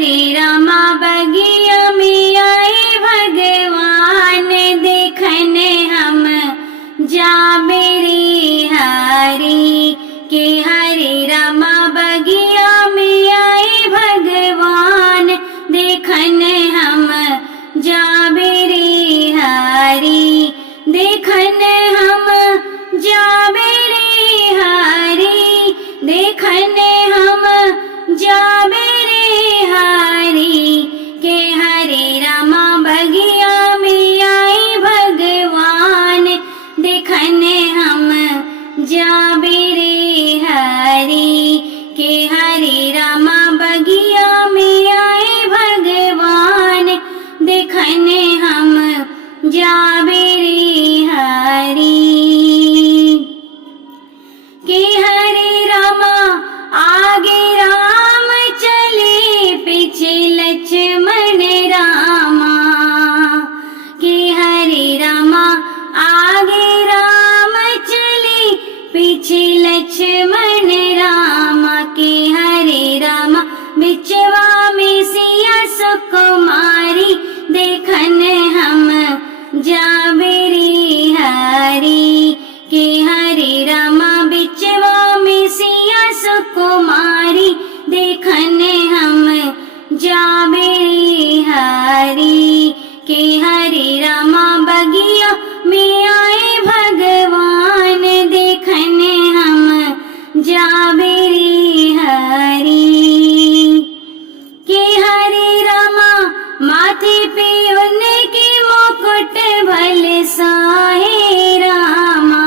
हरे रामा बगिया में आए भगवान देखने हम जा मेरी हरी के हरे रामा बगिया में आए भगवान देखने हम जा मेरी हरी देखने हम जा मेरी हरी देखने हम जा मेरी हरी के हरे रामा बगिया में आए भगवान देखने हम जा मेरी हरी के हरे रामा बगिया में आए भगवान देखने हम जा मेरी हरी के हरे रामा आगे राम चले पीछे लक्ष्मण रामा के हरे रामा आगे राम चले पीछे लक्ष्मण रामा के हरे रामा बिचवा में सिया सुकुमारी देखने हम जा मेरी हरी के हरे रामा बिचवा में सिया सुकुमारी देखने हम जा मेरी हरी के हरे रामा बगिया में आए भगवान देखने हम जा मेरी हरी के हरे रामा माथे पे उनके मुकुट भल साहे रामा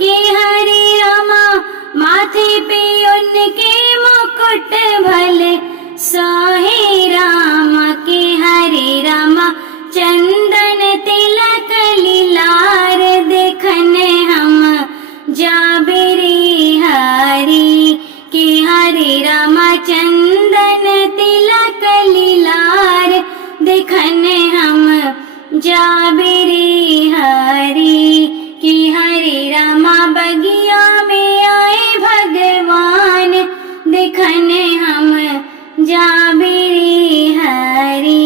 के हरे रामा माथे पे उनके मुकुट भल साहे रामा के हरे रामा चंदन तिलक लीलार देखने हम जा मेरी हरी के हरे रामा चंदन तिलक लीलार देखने हम जा मेरी हरी के हरे रामा बगिया में आए भगवान देखने हम जा मेरी हरी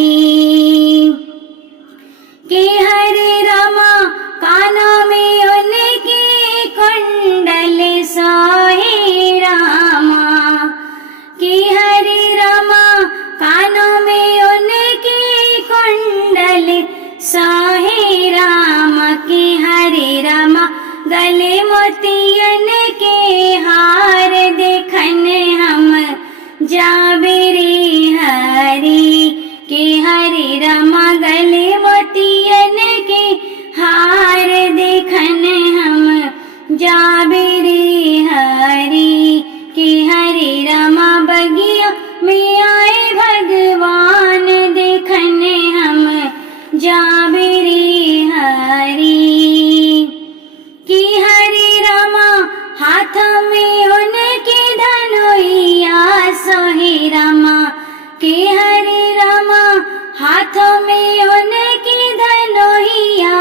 के हरे रामा कानों में उनके कुंडल सोहे रामा के हरे रामा कानों में उनके कुंडल सोहे रामा के हरे रामा गले मोतियन के हार देखने हम जा मेरी हरी के हरे रामा गले मोतियन के हार देखने हम जा मेरी हरी के हरे रामा बगिया में आए भगवान देखने हम जा मेरी हरी कि हरे रामा हाथ में उनके धनुइया सोहे रामा के हरे रामा हाथ में उनके धनुइया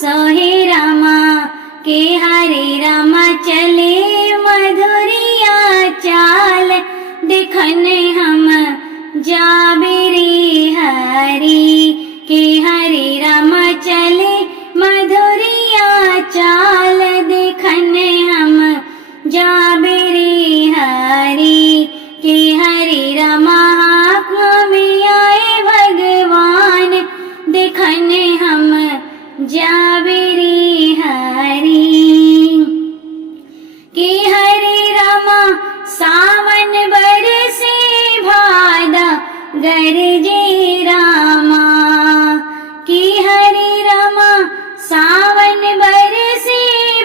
सोहे रामा के हरे रामा चले मधुरिया चाल देखने हम जा मेरी हरी के हरे रामा चले मधुरिया चाल देखने हम जा मेरी हरी के हरे रामा हाथ में आए भगवान देखने हम जा मेरी हरी के हरे रामा सावन बरसे भादा गरजे रामा के हरे रामा सावन बरसे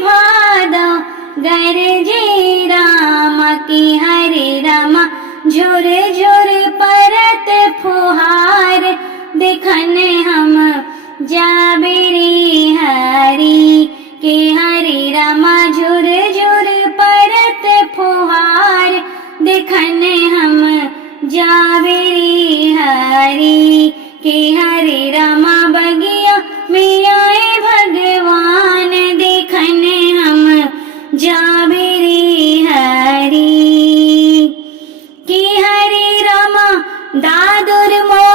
भादा गरजे रामा के हरे रामा झुर झुर परत फुहार देखने हम जा मेरी हरी के हरे रामा झुर झुर परत फुहार देखने हम जा मेरी हरी के हरे रामा बगिया में आए भगवान देखने हम जा मेरी हरी के हरे रामा দাদুর মন